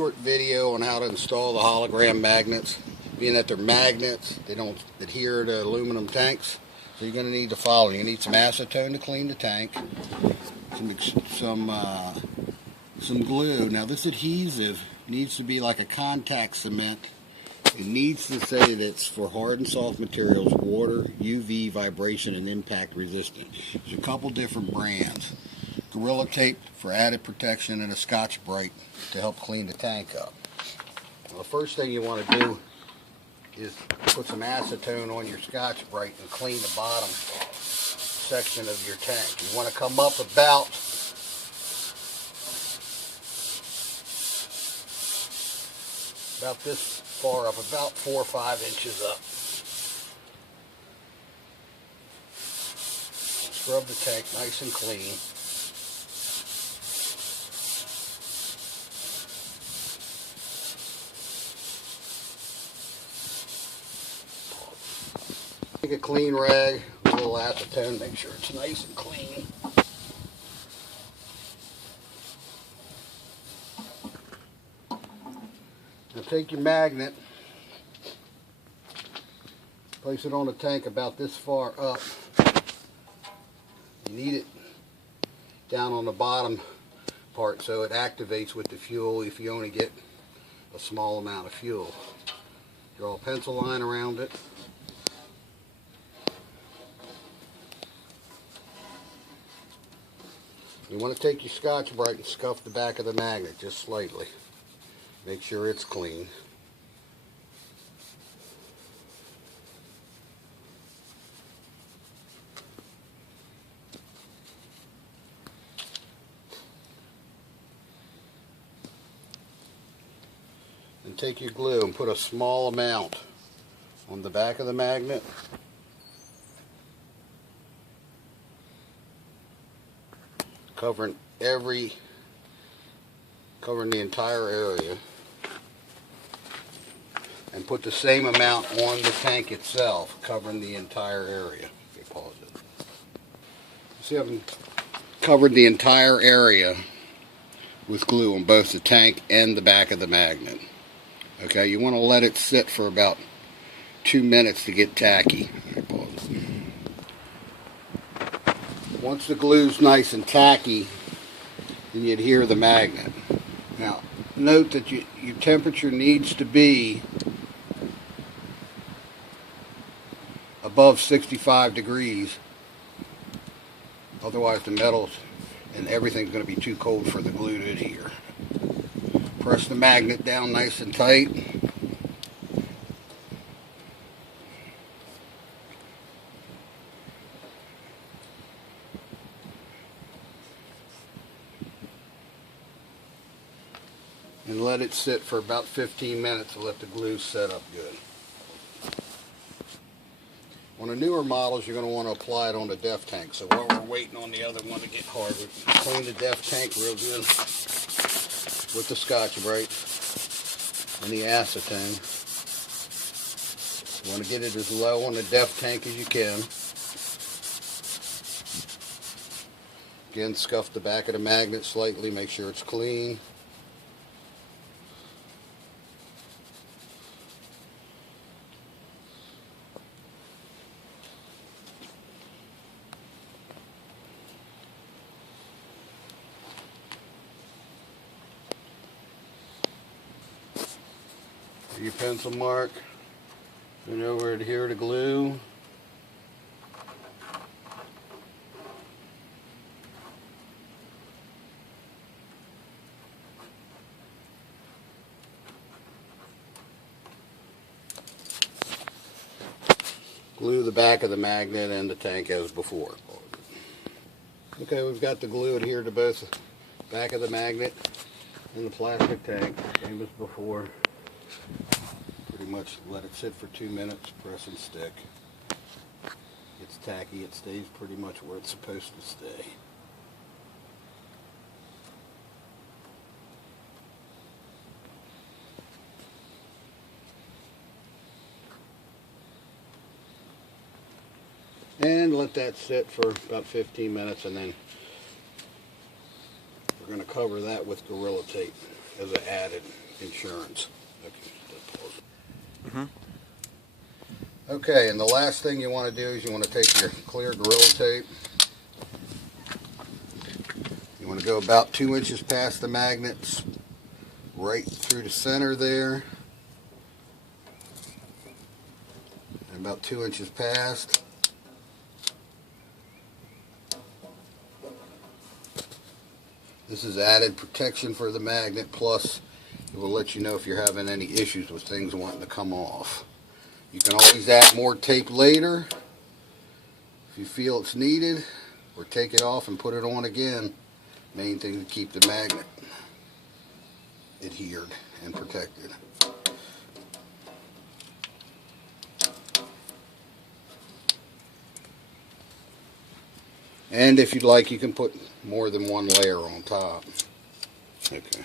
short video on how to install the hologram magnets. Being that they're magnets, they don't adhere to aluminum tanks, so you're going to need to follow. You need some acetone to clean the tank, some glue. Now this adhesive needs to be like a contact cement. It needs to say that it's for hard and soft materials, water, UV, vibration, and impact resistant. There's a couple different brands. Gorilla Tape for added protection, and a Scotch-Brite to help clean the tank up. Well, the first thing you want to do is put some acetone on your Scotch-Brite and clean the bottom section of your tank. You want to come up about this far up, about 4 or 5 inches up. Scrub the tank nice and clean. Take a clean rag, a little acetone, make sure it's nice and clean. Now take your magnet, place it on the tank about this far up. You need it down on the bottom part so it activates with the fuel if you only get a small amount of fuel. Draw a pencil line around it. You want to take your Scotch-Brite and scuff the back of the magnet just slightly. Make sure it's clean. And take your glue and put a small amount on the back of the magnet. Covering the entire area, and put the same amount on the tank itself, covering the entire area. Okay, pause it. See, I've covered the entire area with glue on both the tank and the back of the magnet. Okay, you want to let it sit for about 2 minutes to get tacky. Okay, pause it. Once the glue's nice and tacky, then you adhere the magnet. Now, note that your temperature needs to be above 65 degrees. Otherwise, the metals and everything's going to be too cold for the glue to adhere. Press the magnet down nice and tight. And let it sit for about 15 minutes to let the glue set up good. On the newer models, you're going to want to apply it on the def tank. So while we're waiting on the other one to get hard, we clean the def tank real good with the Scotch-Brite and the acetone. You want to get it as low on the def tank as you can. Again, scuff the back of the magnet slightly, make sure it's clean. Your pencil mark, and over adhere to glue. Glue the back of the magnet and the tank as before. Okay, we've got the glue adhered to both the back of the magnet and the plastic tank, same as before. Pretty much let it sit for 2 minutes, press and stick. It's tacky, it stays pretty much where it's supposed to stay. And let that sit for about 15 minutes, and then we're going to cover that with Gorilla Tape. as an added insurance. Okay, and the last thing you want to do is you want to take your clear Gorilla Tape. You want to go about 2 inches past the magnets, right through the center there, and about 2 inches past. This is added protection for the magnet, plus it will let you know if you're having any issues with things wanting to come off. You can always add more tape later if you feel it's needed, or take it off and put it on again. Main thing to keep the magnet adhered and protected. And if you'd like, you can put more than one layer on top. Okay.